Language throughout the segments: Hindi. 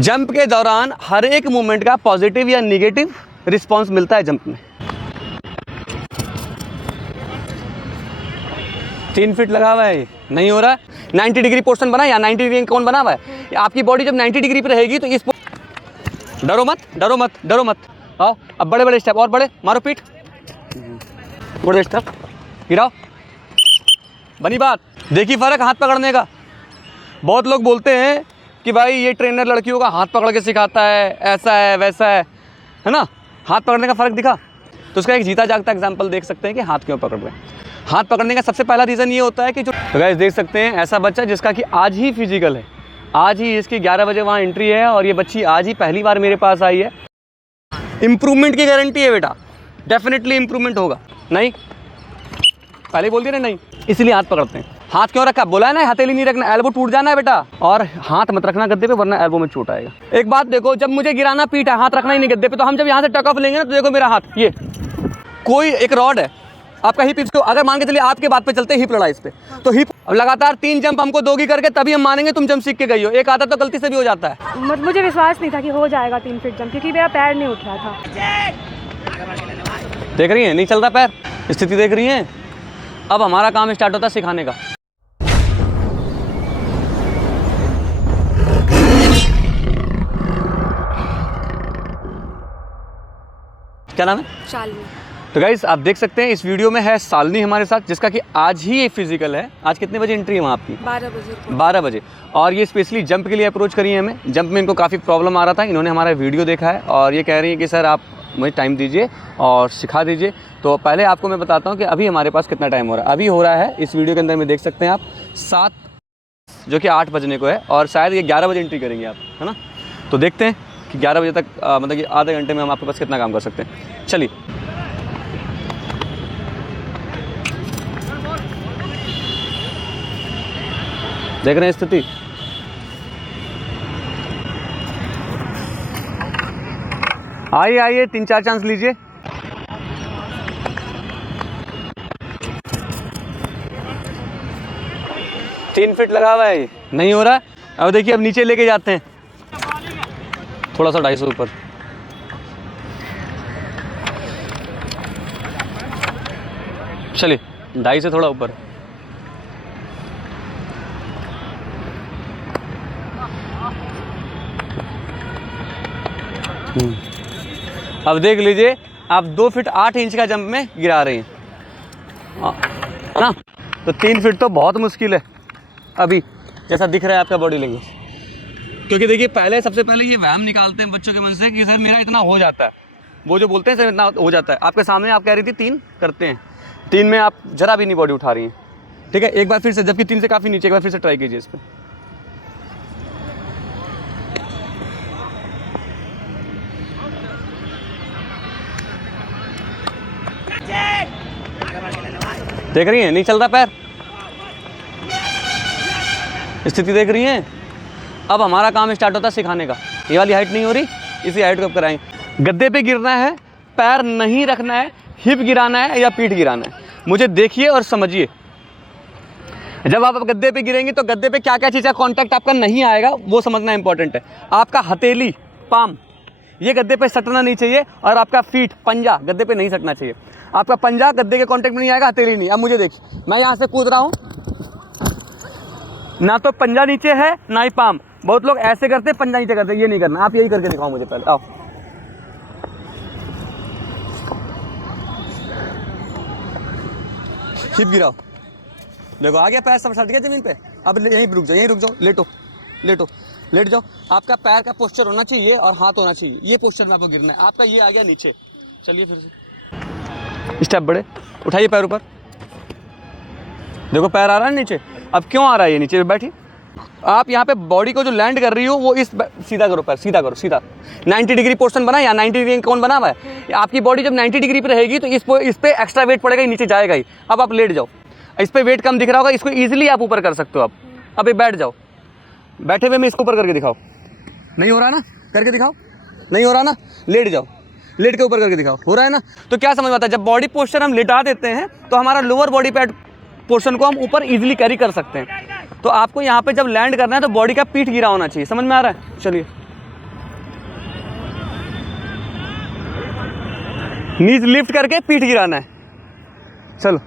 जंप के दौरान हर एक मूवमेंट का पॉजिटिव या निगेटिव रिस्पांस मिलता है जंप में। 3 फीट लगा हुआ है, ये नहीं हो रहा है। 90 डिग्री पोर्शन बना या 90 डिग्री कौन बना हुआ है? आपकी बॉडी जब 90 डिग्री पे रहेगी तो इस डरो मत डरो मत डरो मत। आओ अब बड़े बड़े स्टेप और बड़े मारो पीठ, बड़े स्टेप गिराओ। बनी बात, देखिए फर्क हाथ पकड़ने का। बहुत लोग बोलते हैं कि भाई ये ट्रेनर लड़कियों का हाथ पकड़ के सिखाता है, ऐसा है वैसा है ना। हाथ पकड़ने का फ़र्क दिखा तो उसका एक जीता जागता एग्जांपल देख सकते हैं कि हाथ क्यों पकड़ रहे हैं। हाथ पकड़ने का सबसे पहला रीज़न ये होता है कि जो गाइस देख सकते हैं ऐसा बच्चा जिसका कि आज ही फिजिकल है, आज ही इसकी 11 बजे वहाँ एंट्री है और ये बच्ची आज ही पहली बार मेरे पास आई है। इम्प्रूवमेंट की गारंटी है बेटा, डेफिनेटली इम्प्रूवमेंट होगा। नहीं पहले ही बोल दिया ना नहीं, इसलिए हाथ पकड़ते हैं। हाथ क्यों रखा? बोला है ना हथेली नहीं रखना, एल्बो टूट जाना है बेटा। और हाथ मत रखना गद्दे पे वरना एल्बो में चोट आएगा। एक बात देखो, जब मुझे गिराना पीठ है, हाथ रखना ही नहीं गद्दे पे, तो हम जब यहाँ से टक ऑफ लेंगे ना तो देखो मेरा हाथ ये कोई एक रॉड है आपका हिप को, अगर मान के चलिए आपके बात पे चलते हिप लड़ा इस पे, तो हिप लगातार 3 जंप हमको दोगी करके तभी हम मानेंगे तुम जंप सीख के गई हो। एक आधा तो गलती से भी हो जाता है। मुझे विश्वास नहीं था कि हो जाएगा 3 फीट जंप, क्योंकि मेरा पैर नहीं उठ रहा था। देख रही है नहीं चल रहा पैर, स्थिति देख रही है। अब हमारा काम स्टार्ट होता है सिखाने का। क्या नाम है? शालिनी। तो गाइस आप देख सकते हैं इस वीडियो में है शालिनी हमारे साथ, जिसका कि आज ही ये फिजिकल है। आज कितने बजे एंट्री है वहाँ आपकी? 12 बजे। और ये स्पेशली जंप के लिए अप्रोच करी है हमें। जंप में इनको काफ़ी प्रॉब्लम आ रहा था, इन्होंने हमारा वीडियो देखा है और ये कह रही है कि सर आप मुझे टाइम दीजिए और सिखा दीजिए। तो पहले आपको मैं बताता हूँ कि अभी हमारे पास कितना टाइम हो रहा है। अभी हो रहा है इस वीडियो के अंदर में देख सकते हैं आप 7 जो कि 8 बजने को है और शायद ये 11 बजे एंट्री करेंगे आप, है ना। तो देखते हैं कि 11 बजे तक मतलब कि आधे घंटे में हम आपके पास कितना काम कर सकते हैं। चलिए देख रहे हैं स्थिति। आइए आइए 3-4 चांस लीजिए। तीन फीट लगा हुआ है, ये नहीं हो रहा है। अब देखिए अब नीचे लेके जाते हैं थोड़ा सा 250 ऊपर। चलिए 250 से थोड़ा ऊपर। अब देख लीजिए आप 2 फीट 8 इंच का जंप में गिरा रही हैं ना। तो 3 फीट तो बहुत मुश्किल है अभी जैसा दिख रहा है आपका बॉडी लैंग्वेज। क्योंकि देखिए पहले सबसे पहले ये वहम निकालते हैं बच्चों के मन से कि सर मेरा इतना हो जाता है। वो जो बोलते हैं सर इतना हो जाता है, आपके सामने आप कह रही थी 3 करते हैं, 3 में आप जरा भी नहीं बॉडी उठा रही हैं। ठीक है, एक बार फिर से, जबकि 3 से काफ़ी नीचे, एक बार फिर से ट्राई कीजिए इस पर। देख रही हैं नहीं चल रहा पैर, स्थिति देख रही हैं। अब हमारा काम स्टार्ट होता है सिखाने का। ये वाली हाइट नहीं हो रही, इसी हाइट को अब कराएंगे। गद्दे पे गिरना है, पैर नहीं रखना है, हिप गिराना है या पीठ गिराना है, मुझे देखिए और समझिए। जब आप गद्दे पे गिरेंगे तो गद्दे पे क्या क्या चीज़ का कांटेक्ट आपका नहीं आएगा वो समझना इंपॉर्टेंट है। आपका हथेली, पाम, ये गद्दे पे सटना नहीं चाहिए और आपका फीट, पंजा गद्दे पे नहीं सटना चाहिए। आपका पंजा गद्दे के कांटेक्ट में नहीं आएगा, हथेली नहीं। अब मुझे देखिए, मैं यहाँ से कूद रहा हूँ, ना तो पंजा नीचे है ना ही पाम। बहुत लोग ऐसे करते, पंजा नीचे करते, ये नहीं करना। आप यही करके दिखाओ मुझे पहले। आओ हिप गिराओ, देखो आ गया पैर, सब सट गया जमीन पे। अब यहीं रुक जाओ, यहीं रुक जाओ, लेटो लेटो लेट जाओ। आपका पैर का पोस्चर होना चाहिए और हाथ होना चाहिए, ये पोस्चर में आपको गिरना है। आपका ये आ गया नीचे। चलिए फिर से स्टेप बढ़े, उठाइए पैर ऊपर, देखो पैर आ रहा है नीचे। अब क्यों आ रहा है ये नीचे? बैठी आप यहाँ पे बॉडी को जो लैंड कर रही हो वो इस सीधा करो, पैर सीधा करो, सीधा। 90 डिग्री पोर्शन बना या 90 डिग्री कौन बना हुआ है? आपकी बॉडी जब 90 डिग्री पे रहेगी तो इस पे एक्स्ट्रा वेट पड़ेगा, नीचे जाएगा ही। अब आप लेट जाओ, इस पे वेट कम दिख रहा होगा, इसको ईजिली आप ऊपर कर सकते हो। आप अभी बैठ जाओ, बैठे हुए में इसको ऊपर करके दिखाओ। नहीं हो रहा ना, करके दिखाओ। नहीं हो रहा ना, लेट जाओ, लेट के ऊपर करके दिखाओ। हो रहा है ना? तो क्या समझ में आता है, जब बॉडी पोस्चर हम लेटा देते हैं तो हमारा लोअर बॉडी पैड पोर्शन को हम ऊपर इजीली कैरी कर सकते हैं। तो आपको यहाँ पे जब लैंड करना है तो बॉडी का पीठ गिरा होना चाहिए। समझ में आ रहा है? चलिए नीज लिफ्ट करके पीठ गिराना है। चलो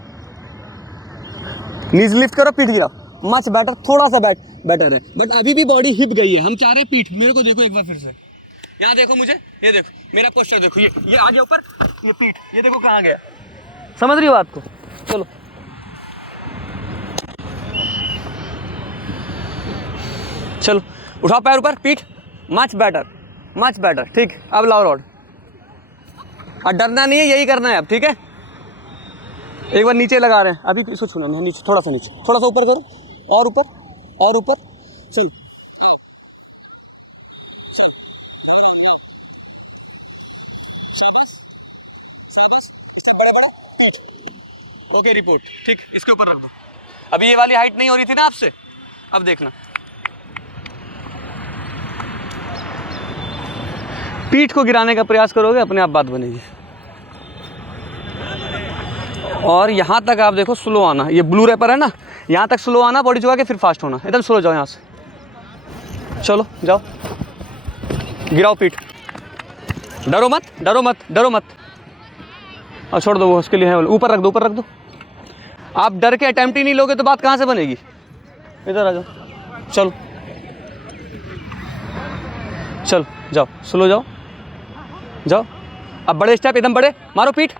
नीज लिफ्ट करो, पीठ गिराओ। मच बेटर, थोड़ा सा बेटर है, बट अभी भी बॉडी हिप गई है। हम चाह रहे हैं पीठ। मेरे को देखो एक बार फिर से, यहाँ देखो मुझे, ये देखो मेरा पोस्चर देखो, ये आगे ऊपर, ये पीठ, ये देखो कहाँ गया। समझ रही हो बात को? चलो चलो उठाओ पैर ऊपर, पीठ, मच बेटर। ठीक, अब लाओ रॉड। और डरना नहीं है, यही करना है अब, ठीक है? एक बार नीचे लगा रहे हैं, अभी इसको छूना नहीं, नीचे थोड़ा सा, नीचे थोड़ा सा ऊपर करो, और ऊपर। चल ओके, रिपोर्ट। ठीक, इसके ऊपर रख दो। अभी ये वाली हाइट नहीं हो रही थी ना आपसे, अब देखना। पीठ को गिराने का प्रयास करोगे, अपने आप बात बनेगी। और यहाँ तक आप देखो स्लो आना, ये ब्लू रैपर है ना, यहाँ तक स्लो आना, बॉडी झुका के फिर फास्ट होना। एकदम स्लो जाओ यहाँ से। चलो जाओ, गिराओ पीठ, डरो मत। और छोड़ दो वो, उसके लिए है, ऊपर रख दो। आप डर के अटेम्प्ट ही नहीं लोगे तो बात कहाँ से बनेगी? इधर आ जाओ, चलो जाओ, स्लो जाओ। अब बड़े स्टेप, एकदम बड़े, मारो पीठ।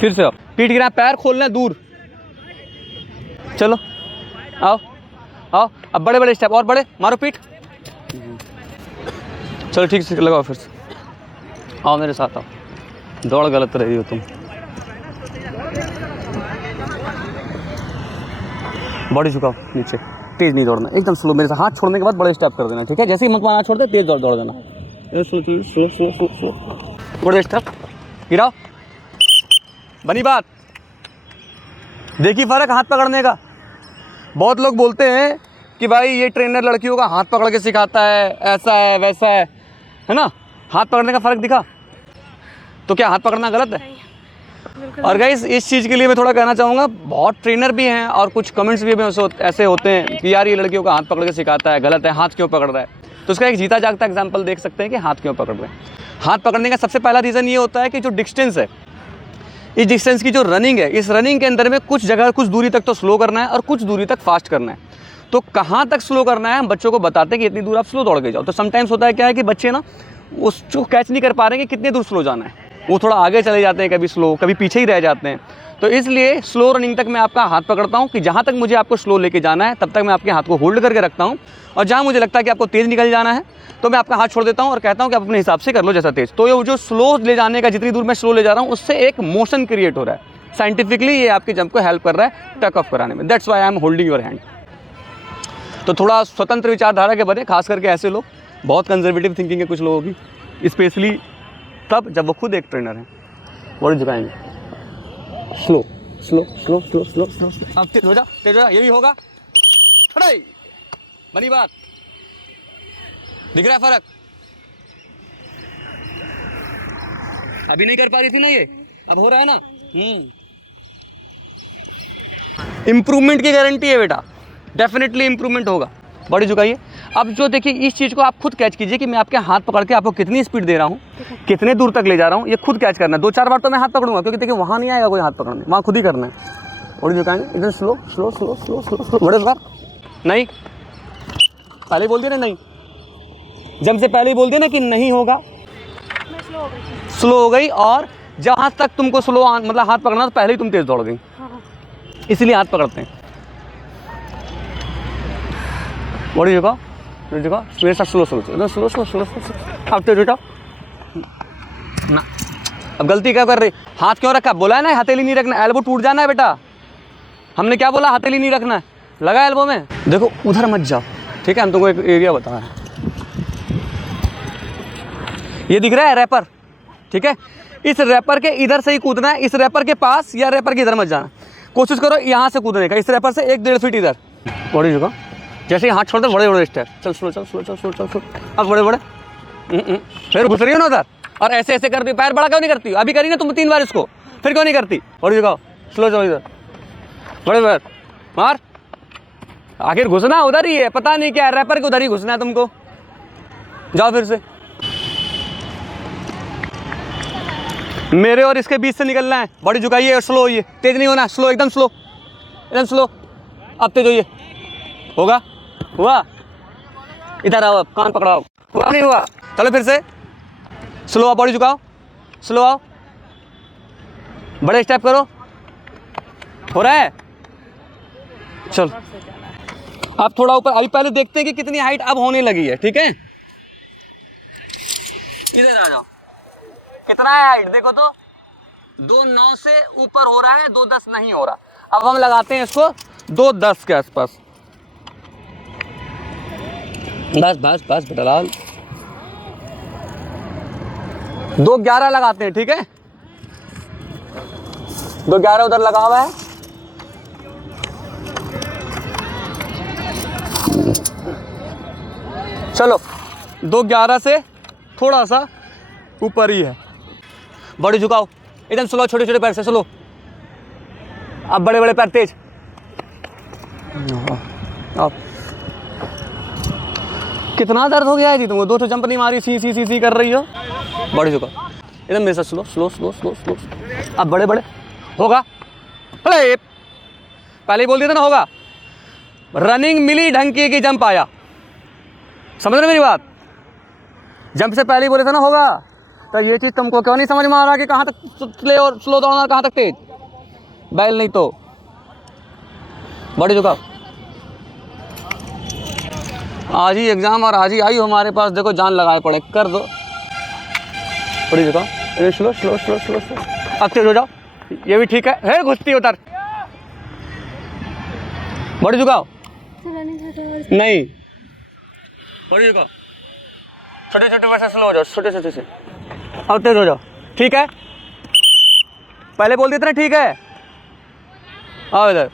फिर से आओ, पीठ गिरा, पैर खोलना है दूर। चलो आओ, अब बड़े स्टेप, और बड़े, मारो पीठ। चलो ठीक से लगाओ, फिर से आओ मेरे साथ, आओ। दौड़ गलत रही हो तुम। बॉडी झुकाओ नीचे, तेज नहीं दौड़ना, एकदम स्लो। मेरे से हाथ छोड़ने के बाद बड़े स्टेप कर देना, ठीक है? जैसे ही मत हाथ छोड़ दे, तेज दौड़ देना। स्लो। बड़े स्टेप, गिराओ। बनी बात, देखी फर्क हाथ पकड़ने का। बहुत लोग बोलते हैं कि भाई ये ट्रेनर लड़कियों का हाथ पकड़ के सिखाता है, ऐसा है वैसा है ना? हाथ पकड़ने का फ़र्क दिखा? तो क्या हाथ पकड़ना गलत है? और गाइस इस चीज़ के लिए मैं थोड़ा कहना चाहूँगा, बहुत ट्रेनर भी हैं और कुछ कमेंट्स भी ऐसे होते हैं कि यार ये लड़कियों का हाथ पकड़ के सिखाता है, गलत है, हाथ क्यों पकड़ रहा है? तो उसका एक जीता जागता एग्जाम्पल देख सकते हैं कि हाथ क्यों पकड़ रहे हैं। हाथ पकड़ने का सबसे पहला रीज़न ये होता है कि जो डिस्टेंस है, इस डिस्टेंस की जो रनिंग है, इस रनिंग के अंदर में कुछ जगह कुछ दूरी तक तो स्लो करना है और कुछ दूरी तक फास्ट करना है। तो कहाँ तक स्लो करना है हम बच्चों को बताते हैं कि इतनी दूर आप स्लो दौड़ के जाओ। तो समटाइम्स होता है क्या है कि बच्चे ना उसको कैच नहीं कर पा रहे हैं कि कितनी दूर स्लो जाना है, वो थोड़ा आगे चले जाते हैं, कभी स्लो, कभी पीछे ही रह जाते हैं। तो इसलिए स्लो रनिंग तक मैं आपका हाथ पकड़ता हूँ कि जहाँ तक मुझे आपको स्लो लेके जाना है तब तक मैं आपके हाथ को होल्ड करके रखता हूँ, और जहाँ मुझे लगता है कि आपको तेज़ निकल जाना है तो मैं आपका हाथ छोड़ देता हूँ और कहता हूँ कि आप अपने हिसाब से कर लो जैसा तेज़। तो ये जो स्लो ले जाने का, जितनी दूर मैं स्लो ले जा रहा हूँ उससे एक मोशन क्रिएट हो रहा है। साइंटिफिकली ये आपके जंप को हेल्प कर रहा है टक ऑफ कराने में। That's why I am holding your hand. तो थोड़ा स्वतंत्र विचारधारा के बने, खास करके ऐसे लोग, बहुत कंजर्वेटिव थिंकिंग है कुछ लोगों की, स्पेशली तब जब वो खुद एक ट्रेनर है। बॉडी झुकाएंगे, slow slow slow slow slow slow slow. अब तेज हो जा, ये भी होगा। अरे बनी बात, दिख रहा है फर्क? अभी नहीं कर पा रही थी ना ये, अब हो रहा है ना। इम्प्रूवमेंट की गारंटी है बेटा, डेफिनेटली इम्प्रूवमेंट होगा। बॉडी झुकाइए। अब जो देखिए इस चीज़ को आप खुद कैच कीजिए कि मैं आपके हाथ पकड़ के आपको कितनी स्पीड दे रहा हूँ, कितने दूर तक ले जा रहा हूँ, ये खुद कैच करना है। 2-4 बार तो मैं हाथ पकड़ूंगा, क्योंकि देखिए वहाँ नहीं आएगा कोई हाथ पकड़ने, वहाँ खुद ही करना है। बॉडी झुकाएंगे, इधर slow slow slow slow slow slow. बड़े बार नहीं, पहले बोल दिया ना नहीं, जब से पहले ही बोल दिया ना कि नहीं होगा, स्लो हो गई। और जहाँ तक तुमको स्लो मतलब हाथ पकड़ना तो पहले ही तुम तेज दौड़ गई, इसलिए हाथ पकड़ते हैं। बॉडी झुकाओ, मेरे साथ slow slow slow slow slow slow slow. अब तेज उठाओ ना। अब गलती क्या कर रही, हाथ क्यों रखा? बोला है ना हथेली नहीं रखना, एल्बो टूट जाना है बेटा। हमने क्या बोला? हथेली नहीं रखना है, लगा एल्बो में। देखो उधर मत जाओ, ठीक है? हम तुमको एक एरिया बता रहे हैं। ये दिख रहा है रैपर, ठीक है? इस रैपर के इधर से ही कूदना है, इस रैपर के पास या रैपर के इधर मत जाना। कोशिश करो यहाँ से कूदने का, इस रैपर से 1-1.5 फीट इधर। बॉडी झुकाओ, जैसे ही हाथ छोड़ दो बड़े बड़े स्टेप। चल स्लो चल स्लो चल स्लो चल स्लो। अब बड़े बड़े फिर घुस रही हो ना उधर, और ऐसे ऐसे करती, पैर बड़ा क्यों नहीं करती? अभी करी ना तुम 3 बार इसको, फिर क्यों नहीं करती? बॉडी झुकाओ, स्लो चलो इधर, बड़े पैर मार। आखिर घुसना उधर ही है, पता नहीं क्या रैपर के उधर ही घुसना है तुमको। जाओ फिर से। मेरे और इसके बीच से निकलना है। बॉडी झुकाइए और स्लो होइए, तेज नहीं होना, स्लो, एकदम स्लो, एकदम स्लो। अब तेज होइए। होगा? हुआ? इधर आओ, अब कान पकड़ाओ। हुआ नहीं हुआ? चलो फिर से स्लो आओ, बॉडी झुकाओ, स्लो आओ, बड़े स्टेप करो। हो रहा है? चलो अब थोड़ा ऊपर। अभी पहले देखते हैं कि कितनी हाइट अब होने लगी है। ठीक है, इधर आ जाओ। कितना है हाइट देखो तो, 2.9 से ऊपर हो रहा है, 2.10 नहीं हो रहा। अब हम लगाते हैं इसको 2.10 के आसपास। बस बस बस बेटा लाल, 2.11 लगाते हैं। ठीक है, 2.11 उधर लगा हुआ है। चलो 2.11 से थोड़ा सा ऊपर ही है। बॉडी झुकाओ, एकदम स्लो, छोटे छोटे पैर से स्लो। अब बड़े बड़े पैर तेज। अब कितना दर्द हो गया है जी तुमको? 2 जंप नहीं मारी, सी सी सी सी कर रही हो। बॉडी झुकाओ, एकदम मेरे साथ slow slow slow slow slow. अब बड़े बड़े। होगा? अरे पहले ही बोल दिया था ना होगा। रनिंग मिली ढंग की जंप आया। समझ रहे मेरी बात? जंप से पहले ही बोले थे ना होगा। तो ये चीज़ तुमको क्यों नहीं समझ में आ रहा कि कहाँ तक स्ले और स्लो दौड़ना, कहाँ तक तेज? बैल नहीं तो बॉडी झुकाओ। आज ही एग्जाम और आज ही आई हमारे पास, देखो जान लगाए पड़े। कर दो, बॉडी झुकाओ, slow slow slow slow slow. अब तेज हो जाओ, ये भी ठीक है। घुसती उतर। बॉडी झुकाओ, नहीं बॉडी झुकाओ, छोटे छोटे वैसे स्लो हो जाओ, छोटे छोटे से। अब तेज हो जाओ। ठीक है, पहले बोल देते ना ठीक है। आओ इधर।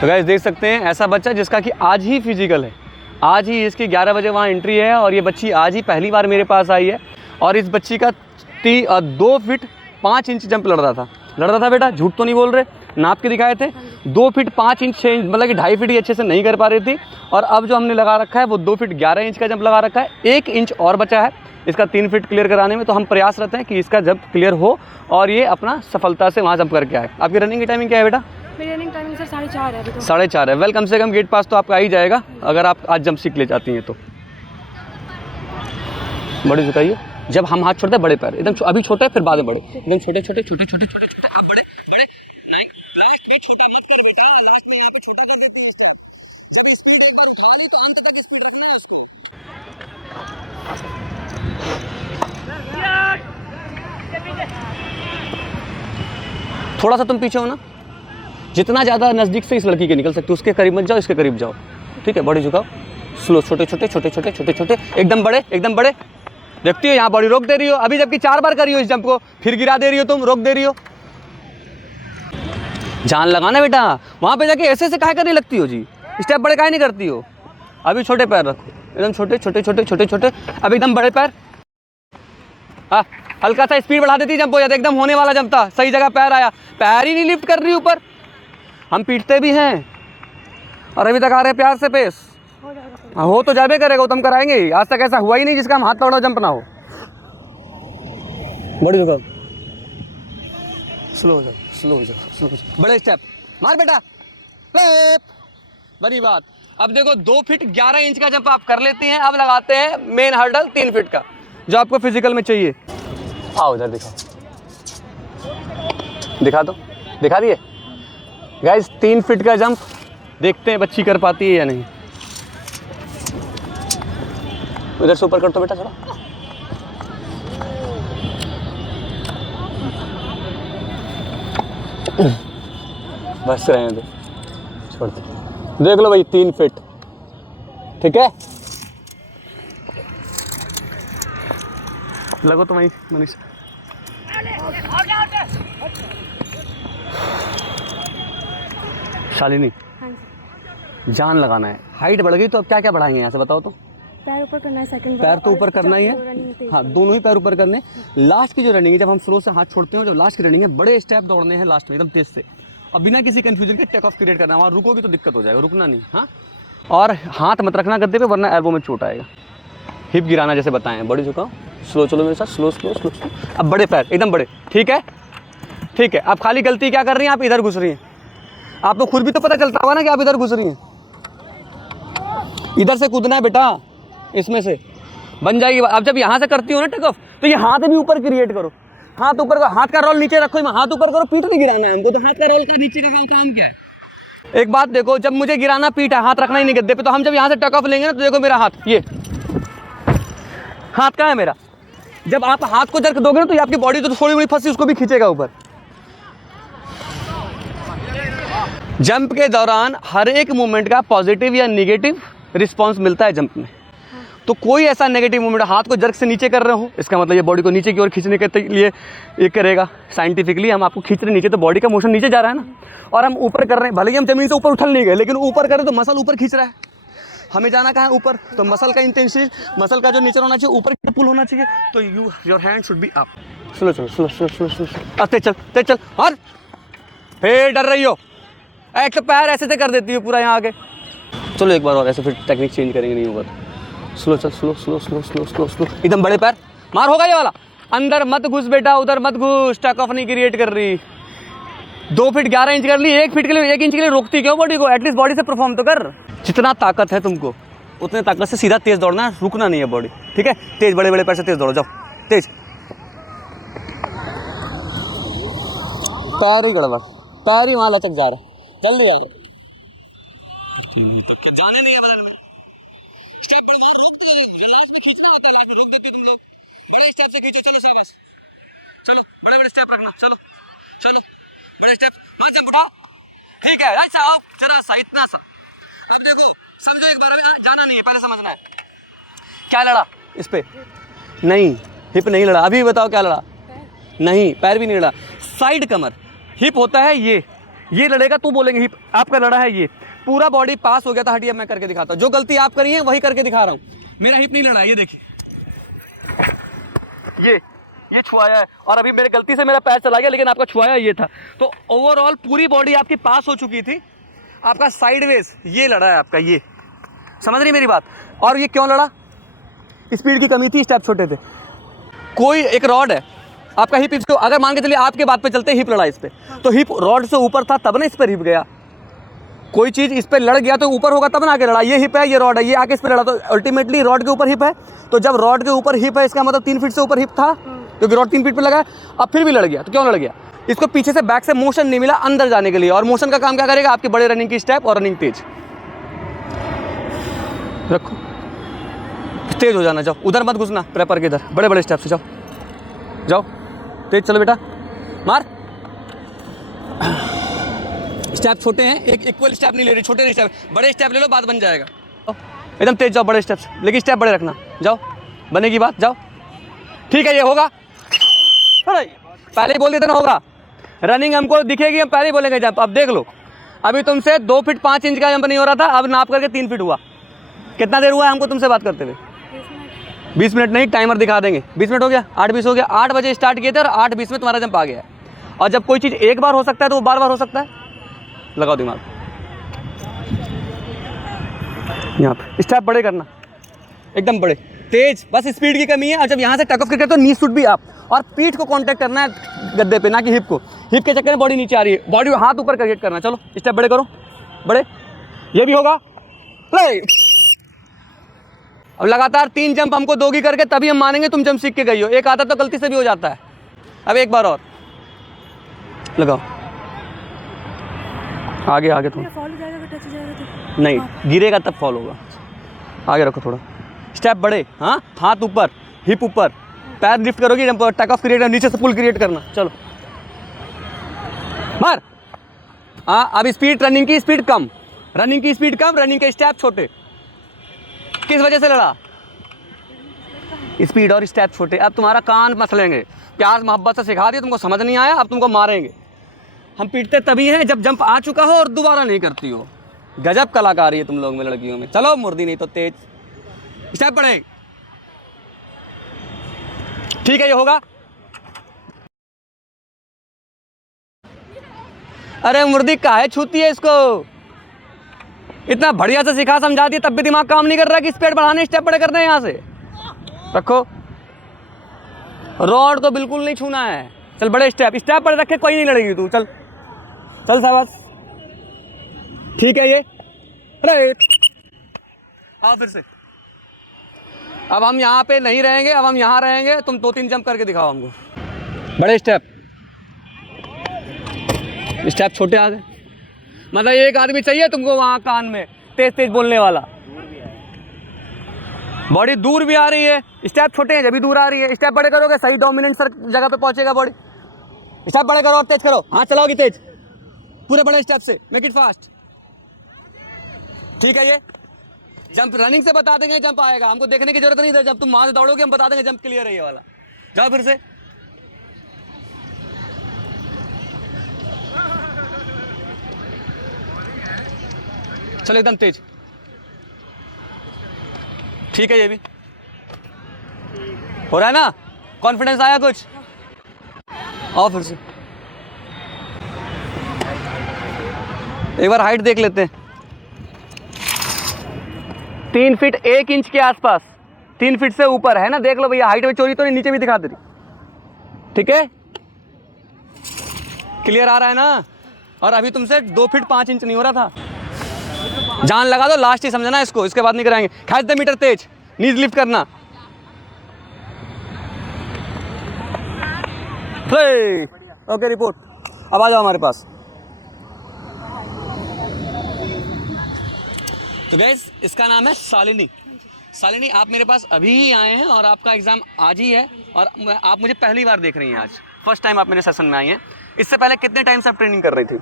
तो गाइस देख सकते हैं ऐसा बच्चा जिसका कि आज ही फिजिकल है, आज ही इसकी 11 बजे वहाँ एंट्री है और ये बच्ची आज ही पहली बार मेरे पास आई है। और इस बच्ची का 2 फीट 5 इंच जंप लड़ रहा था बेटा, झूठ तो नहीं बोल रहे, नाप के दिखाए थे। 2 फीट 5 इंच 6 इंच, मतलब कि 2.5 फीट ही अच्छे से नहीं कर पा रही थी। और अब जो हमने लगा रखा है वो 2 फीट 11 इंच का जंप लगा रखा है। 1 इंच और बचा है इसका 3 फीट क्लियर कराने में। तो हम प्रयास रहते हैं कि इसका जंप क्लियर हो और ये अपना सफलता से वहाँ जंप करके आए। आपकी रनिंग की टाइमिंग क्या है बेटा? मेरी रनिंग टाइमिंग सर 4:30 है अभी तो। 4:30 है। वेल, कम से कम गेट पास तो आपका आ ही जाएगा अगर आप आज जंप सीख ले जाती हैं तो। बड़े झुकाइए। जब हम हाथ छोड़ते हैं बड़े पैर एकदम, अभी छोटे फिर बाद में बड़े, एकदम छोटे छोटे छोटे छोटे छोटे छोटे। अब बड़े बड़े। लास्ट में छोटा मत कर बेटा, लास्ट में यहाँ पे छोटा कर देते हैं स्टेप। जब स्पीड एक बार उठा ली तो अंत तक स्पीड रखना है उसको। थोड़ा सा तुम पीछे हो ना, जितना ज़्यादा नज़दीक से इस लड़की के निकल सकते हो उसके करीब मत जाओ, इसके करीब जाओ। ठीक है, बॉडी झुकाओ, स्लो, छोटे छोटे छोटे छोटे छोटे छोटे, एकदम बड़े एकदम बड़े। देखती हो यहाँ बॉडी रोक दे रही हो, अभी जबकि 4 बार करी हो इस जंप को, फिर गिरा दे रही हो तुम, रोक दे रही हो। जान लगाना बेटा, वहाँ पे जाके ऐसे ऐसे काहे करने लगती हो जी? स्टेप बड़े काहे नहीं करती हो? अभी छोटे पैर रखो, एकदम छोटे छोटे छोटे छोटे छोटे। अब एकदम बड़े पैर। हाँ, हल्का सा स्पीड बढ़ा देती, जंप हो जाता, एकदम होने वाला जंप था, सही जगह पैर आया, पैर ही नहीं लिफ्ट कर रही ऊपर। हम पीटते भी हैं और अभी तक आ रहे हैं प्यार से पेस। हो तो जाबे करेगा, वो तो हम कराएंगे ही। आज तक ऐसा हुआ ही नहीं जिसका हम हाथ पकड़ो जंप ना हो। बड़ी जगह स्लो हो जाओ, स्लो हो जाओ, स्लो हो जाओ, बड़े स्टेप मार बेटा। बड़ी बात। अब देखो 2 फीट 11 इंच का जंप आप कर लेती हैं। अब लगाते हैं मेन हर्डल 3 फीट का जो आपको फिजिकल में चाहिए। आओ इधर दिखाओ, दिखा दो, दिखा दिए गाइस। 3 फीट का जंप देखते हैं बच्ची कर पाती है या नहीं। इधर से ऊपर कर दो बेटा थोड़ा। बस रहने दो, छोड़ दो। देख लो भाई 3 फीट, ठीक है। लगो तो वहीं मनीषा। शालिनी, जान लगाना है। हाइट बढ़ गई तो अब क्या क्या बढ़ाएंगे यहाँ से बताओ तो? पैर ऊपर करना है, सेकंड पैर तो ऊपर करना ही है। हाँ, दोनों ही पैर ऊपर करने। लास्ट की जो रनिंग है, जब हम स्लो से हाथ छोड़ते हैं, जो लास्ट की रनिंग है, बड़े स्टेप दौड़ने हैं लास्ट में एकदम तेज से। अब बिना किसी कंफ्यूजन के टेक ऑफ क्रिएट करना, वहाँ रुकोगी तो दिक्कत हो जाएगा, रुकना नहीं। हाँ, और हाथ मत रखना गद्दे पे वरना एल्बो में चोट आएगा। हिप गिराना जैसे बताएं, बॉडी झुकाओ, स्लो चलो मेरे साथ, स्लो स्लो स्लो स्लो। अब बड़े पैर एकदम बड़े, ठीक है ठीक है। आप खाली गलती क्या कर रही हैं, आप इधर घुस रही हैं। आपको खुद भी तो पता चलता होगा ना कि आप इधर घुस रही हैं। इधर से कूदना है बेटा, इसमें से बन जाएगी। अब जब यहाँ से करती हो ना टेक ऑफ, तो ये हाथ भी ऊपर क्रिएट करो, हाथ ऊपर का, हाथ का रोल नीचे रखो, हाथ ऊपर करो, पीठ नहीं गिराना है हमको। तो हाथ का रोल का नीचे का काम क्या है? एक बात देखो, जब मुझे गिराना पीठ है, हाथ रखना ही नहीं गद्दे पे, तो हम जब यहाँ से टेक ऑफ लेंगे ना, तो देखो मेरा हाथ, ये हाथ कहाँ है मेरा? जब आप हाथ को जर्क दोगे ना, तो ये आपकी बॉडी तो थोड़ी बड़ी फंसी, उसको भी खींचेगा ऊपर। जंप के दौरान हर एक मूवमेंट का पॉजिटिव या निगेटिव रिस्पॉन्स मिलता है जंप में। तो कोई ऐसा नेगेटिव मूवमेंट, हाथ को जर्क से नीचे कर रहे हो, इसका मतलब ये बॉडी को नीचे की ओर खींचने के लिए ये करेगा। साइंटिफिकली हम आपको खींच रहे नीचे, तो बॉडी का मोशन नीचे जा रहा है ना, और हम ऊपर कर रहे हैं। भले ही हम जमीन से ऊपर उछल नहीं गए, लेकिन ऊपर करें तो मसल ऊपर खींच रहा है। हमें जाना कहाँ है? ऊपर। तो मसल का इंटेंसिटी, मसल का जो नेचर होना चाहिए ऊपर की पुल होना चाहिए। तो your hand should be up. Slow चलो, स्लो स्लो स्लो स्लो, तेज चल तेज चल। और फिर डर रही हो, एक तो पैर ऐसे से कर देती हो पूरा यहाँ आगे। चलो एक बार और ऐसे, फिर टेक्निक चेंज करेंगे, नहीं होगा। स्लो चल, slow slow slow slow slow slow, एकदम बड़े पैर मार, होगा ये वाला। अंदर मत घुस बेटा, उधर मत घुस, टेक ऑफ नहीं क्रिएट कर रही। 2 फीट 11 इंच कर ली, 1 फीट के लिए 1 इंच के लिए रोकती क्यों बॉडी को? एटलीस्ट बॉडी से परफॉर्म तो कर। जितना ताकत है तुमको, उतने ताकत से सीधा तेज दौड़ना है, रुकना नहीं है बॉडी, ठीक है? तेज बड़े बड़े पैर से तेज दौड़ो, जाओ तेज। पैर ही गड़बड़, पैर ही वहाँ लचक जा रहा है, जल्दी जाओ। जाने नहीं है बदन में, स्टेप बड़े मार, रोक दो, लास्ट में खींचना होता है, लास्ट में रोक देते तुम लोग। बड़े स्टेप से खींचो, चलो शाबाश, चलो बड़े बड़े स्टेप रखना, चलो चलो बड़े स्टेप, हाँ जंप उठाओ, ठीक है। ऐसा आओ जरा सा, इतना सा। अब देखो समझो, एक बार में जाना नहीं है, पहले समझना है। क्या लड़ा इस पे? नहीं, हिप नहीं लड़ा। अभी बताओ क्या लड़ा? नहीं, पैर भी नहीं लड़ा। साइड कमर, हिप होता है ये लड़ेगा, तू बोलेंगे हिप, आपका लड़ा है ये। पूरा बॉडी पास हो गया था। हटिए मैं करके दिखाता हूँ, जो गलती आप करी है वही करके दिखा रहा हूँ। मेरा हिप नहीं लड़ा, ये देखिए, ये छुआया है, और अभी मेरे गलती से मेरा पैर चला गया, लेकिन आपका छुआया ये था। तो ओवरऑल पूरी बॉडी आपकी पास हो चुकी थी, आपका साइडवेज ये लड़ा है आपका, ये समझ रही मेरी बात? और ये क्यों लड़ा? स्पीड की कमी थी, स्टेप छोटे थे। कोई एक रॉड है आपका, हिप इसको अगर मान के चलिए आपके बात पे चलते, हिप लड़ा इस पे, तो हिप रॉड से ऊपर था तब ना इस पर हिप गया। कोई चीज़ इस पे लड़ गया तो ऊपर होगा तब ना आके लड़ा। ये हिप है, ये रॉड है, ये आके इस पे लड़ा, तो अल्टीमेटली रॉड के ऊपर हिप है। तो जब रॉड के ऊपर हिप है, इसका मतलब 3 फीट से ऊपर हिप था, क्योंकि रॉड 3 फीट पे लगा है। अब फिर भी लड़ गया, तो क्यों लड़ गया? इसको पीछे से बैक से मोशन नहीं मिला अंदर जाने के लिए, और मोशन का काम क्या करेगा? आपकी बड़े रनिंग की स्टेप और रनिंग तेज रखो, तेज हो जाना। जाओ उधर मत घुसना, प्रेपर के इधर, बड़े बड़े स्टेप से जाओ, जाओ तेज चलो बेटा, मार। स्टेप छोटे हैं, एक इक्वल स्टेप नहीं ले रही, छोटे स्टेप, बड़े स्टेप ले लो, बात बन जाएगा। एकदम तेज जाओ बड़े स्टेप से, लेकिन स्टेप बड़े रखना, जाओ बनेगी बात, जाओ ठीक है। ये होगा, पहले ही बोल देते ना होगा। रनिंग हमको दिखेगी, हम पहले ही बोलेंगे जंप। अब देख लो, अभी तुमसे 2 फीट 5 इंच का जंप नहीं हो रहा था, अब नाप करके 3 फीट हुआ। कितना देर हुआ है हमको तुमसे बात करते हुए? 20 मिनट नहीं, टाइमर दिखा देंगे। 20 मिनट हो गया, 8:20 हो गया। 8 बजे स्टार्ट किए थे और 8:20 में तुम्हारा जंप आ गया है। और जब कोई चीज़ एक बार हो सकता है तो वो बार बार हो सकता है। लगाओ दिमाग, यहाँ पे स्टेप बड़े करना, एकदम बड़े तेज, बस स्पीड की कमी है। और जब यहाँ से टक ऑफ करके तो नी शुड भी अप, और पीठ को कांटेक्ट करना है गद्दे पे, ना कि हिप को। हिप के चक्कर में बॉडी नीचे आ रही है, बॉडी हाथ ऊपर क्रिएट करना। चलो स्टेप बड़े करो, बड़े, ये भी होगा। प्ले। अब लगातार 3 जंप हमको दोगी करके, तभी हम मानेंगे तुम जंप सीख के गई हो। एक आता तो गलती से भी हो जाता है। अब एक बार और लगाओ, आगे आगे थोड़ा, नहीं गिरेगा तब फॉल होगा। आगे रखो थोड़ा, स्टेप बड़े, हाँ हाथ ऊपर, हिप ऊपर, पैर लिफ्ट करोगे, जंप टेक ऑफ क्रिएट, नीचे से पुल क्रिएट करना। चलो मार। हाँ अब स्पीड, रनिंग की स्पीड कम, रनिंग की स्पीड कम, रनिंग के स्टेप छोटे। किस वजह से लड़ा? स्पीड और स्टेप छोटे। अब तुम्हारा कान मसलेंगे, प्यार मोहब्बत से सिखा दिया, तुमको समझ नहीं आया, अब तुमको मारेंगे। हम पीटते तभी हैं जब जंप आ चुका हो और दोबारा नहीं करती हो। गजब कलाकारी है तुम लोग में, लड़कियों में। चलो मुर्दी नहीं तो तेज, स्टेप बढ़े, ठीक है ये होगा। अरे मुर्दी काहे छूती है इसको, इतना बढ़िया से सिखा समझा दिया तब भी दिमाग काम नहीं कर रहा कि स्पीड बढ़ाने स्टेप बड़े करने हैं। यहाँ से रखो, रॉड तो बिल्कुल नहीं छूना है। चल बड़े स्टेप बड़े रखे, कोई नहीं लड़ेगी तू। चल चल शाबाश, ठीक है ये। अरे आओ फिर से। अब हम यहाँ पे नहीं रहेंगे, अब हम यहाँ रहेंगे। तुम 2-3 जंप करके दिखाओ हमको। बड़े स्टेप छोटे आ गए। मतलब एक आदमी चाहिए तुमको वहाँ कान में तेज तेज बोलने वाला। बॉडी दूर भी आ रही है, स्टेप छोटे हैं जब भी दूर आ रही है। स्टेप बड़े करोगे सही डोमिनेंट सर जगह पे पहुंचेगा बॉडी। स्टेप बड़े करो और तेज करो, हाथ चलाओगी तेज पूरे बड़े स्टेप से, मेक इट फास्ट। ठीक है ये जंप रनिंग से बता देंगे, जंप आएगा, हमको देखने की जरूरत नहीं है। जब तुम वहां से दौड़ोगे हम बता देंगे जंप क्लियर है ये वाला। जाओ फिर से। चलो एकदम तेज, ठीक है ये भी हो रहा है ना, कॉन्फिडेंस आया कुछ। आओ फिर से एक बार हाइट देख लेते हैं। 3 फीट 1 इंच के आसपास, 3 फीट से ऊपर है ना, देख लो भैया। हाइट में चोरी तो नहीं, नीचे भी दिखा दे रही, ठीक है क्लियर आ रहा है ना। और अभी तुमसे 2 फीट 5 इंच नहीं हो रहा था। जान लगा दो, लास्ट ही समझना इसको, इसके बाद नहीं कराएंगे। खींच दे मीटर तेज, नीज लिफ्ट करना। ओके रिपोर्ट, अब आ जाओ हमारे पास। तो गैस इसका नाम है शालिनी। शालिनी आप मेरे पास अभी ही आए हैं और आपका एग्ज़ाम आज ही है और आप मुझे पहली बार देख रही हैं, आज फर्स्ट टाइम आप मेरे सेशन में आई हैं। इससे पहले कितने टाइम से आप ट्रेनिंग कर रही थी?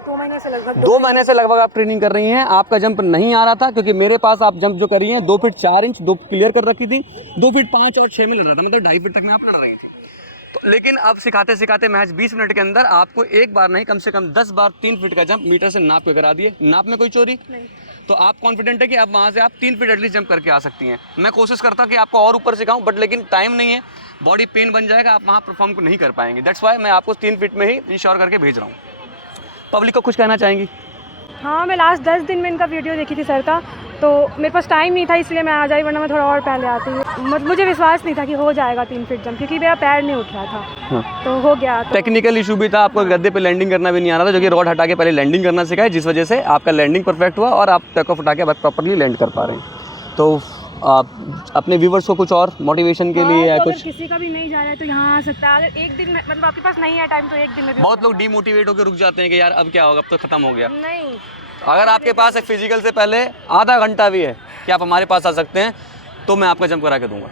2 महीने से लगभग। 2 महीने से लगभग आप ट्रेनिंग कर रही हैं। आपका जंप नहीं आ रहा था क्योंकि मेरे पास आप जंप जो कर रही हैं 2 फीट 4 इंच 2 क्लियर कर रखी थी, 2 फीट 5 और 6 में लड़ रहा था, मतलब 2.5 फीट तक में आप लड़ रही थी। तो लेकिन अब सिखाते सिखाते महज 20 मिनट के अंदर आपको एक बार नहीं कम से कम 10 बार 3 फीट का जंप मीटर से नाप के करा दिए। नाप में कोई चोरी नहीं। तो आप कॉन्फिडेंट है कि अब वहाँ से आप 3 फीट एटलीस्ट जंप करके आ सकती हैं। मैं कोशिश करता कि आपको और ऊपर सिखाऊं बट लेकिन टाइम नहीं है, बॉडी पेन बन जाएगा, आप वहाँ परफॉर्म को नहीं कर पाएंगे। दैट्स वाई मैं आपको 3 फीट में ही इंश्योर करके भेज रहा हूँ। पब्लिक को कुछ कहना चाहेंगी? हाँ, मैं लास्ट 10 दिन में इनका वीडियो देखी थी सर का, तो मेरे पास टाइम नहीं था इसलिए मैं आ जाई, वरना मैं थोड़ा और पहले आती। मुझे विश्वास नहीं था कि हो जाएगा 3 फीट जंप, क्योंकि मेरा पैर नहीं उठ रहा था। हाँ। तो हो गया। तो टेक्निकल इशू भी था, आपको गद्दे पे लैंडिंग करना भी नहीं आ रहा था, जो कि रॉड हटा के पहले लैंडिंग करना सिखाया, जिस वजह से आपका लैंडिंग परफेक्ट हुआ और आप टेक ऑफ उठा के प्रॉपर्ली लैंड कर पा रहे हैं। तो आप अपने व्यूवर्स को कुछ और मोटिवेशन के लिए या तो कुछ? किसी का भी नहीं जा रहा है तो यहाँ आ सकता है। अगर एक दिन में मतलब आपके पास नहीं है टाइम तो एक दिन में भी बहुत लोग डीमोटिवेट होकर रुक जाते हैं कि यार अब क्या होगा, अब तो खत्म हो गया। नहीं। अगर आपके पास एक फिजिकल से पहले आधा घंटा भी है कि आप हमारे पास आ सकते हैं तो मैं आपका जंप करा के दूंगा।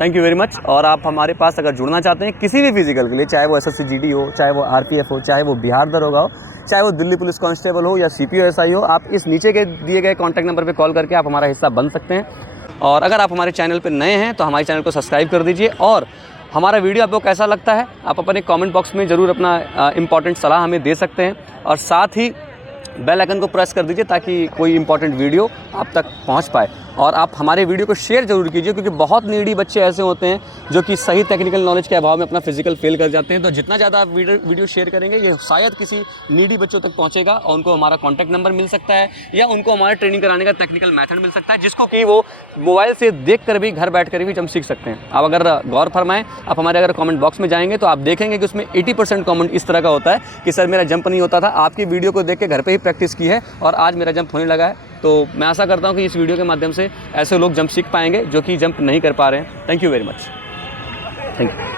Thank you very much. और आप हमारे पास अगर जुड़ना चाहते हैं किसी भी फिजिकल के लिए, चाहे वो SSC GD हो, चाहे वो RPF हो, चाहे वो बिहार दरोगा हो, चाहे वो दिल्ली पुलिस कांस्टेबल हो या CPO SI हो, आप इस नीचे के दिए गए कॉन्टैक्ट नंबर पर कॉल करके आप हमारा हिस्सा बन सकते हैं। और अगर आप हमारे चैनल पर नए हैं तो हमारे चैनल को सब्सक्राइब कर दीजिए। और हमारा वीडियो आपको कैसा लगता है आप अपने कमेंट बॉक्स में ज़रूर अपना इंपॉर्टेंट सलाह हमें दे सकते हैं। और साथ ही बेल आइकन को प्रेस कर दीजिए ताकि कोई इंपॉर्टेंट वीडियो आप तक पहुंच पाए। और आप हमारे वीडियो को शेयर जरूर कीजिए, क्योंकि बहुत नीडी बच्चे ऐसे होते हैं जो कि सही टेक्निकल नॉलेज के अभाव में अपना फिजिकल फेल कर जाते हैं। तो जितना ज़्यादा आप वीडियो शेयर करेंगे ये शायद किसी नीडी बच्चों तक पहुंचेगा और उनको हमारा कॉन्टैक्ट नंबर मिल सकता है या उनको हमारा ट्रेनिंग कराने का टेक्निकल मेथड मिल सकता है, जिसको कि वो मोबाइल से देख कर भी घर बैठ कर भी जंप सीख सकते हैं। आप अगर गौर फरमाएं, आप हमारे अगर कॉमेंट बॉक्स में जाएंगे तो आप देखेंगे कि उसमें 80% कॉमेंट इस तरह का होता है कि सर मेरा जंप नहीं होता था, आपकी वीडियो को देख के घर पर ही प्रैक्टिस की है और आज मेरा जंप होने लगा है। तो मैं आशा करता हूँ कि इस वीडियो के माध्यम से ऐसे लोग जंप सीख पाएंगे जो कि जंप नहीं कर पा रहे हैं। Thank you very much. Thank you.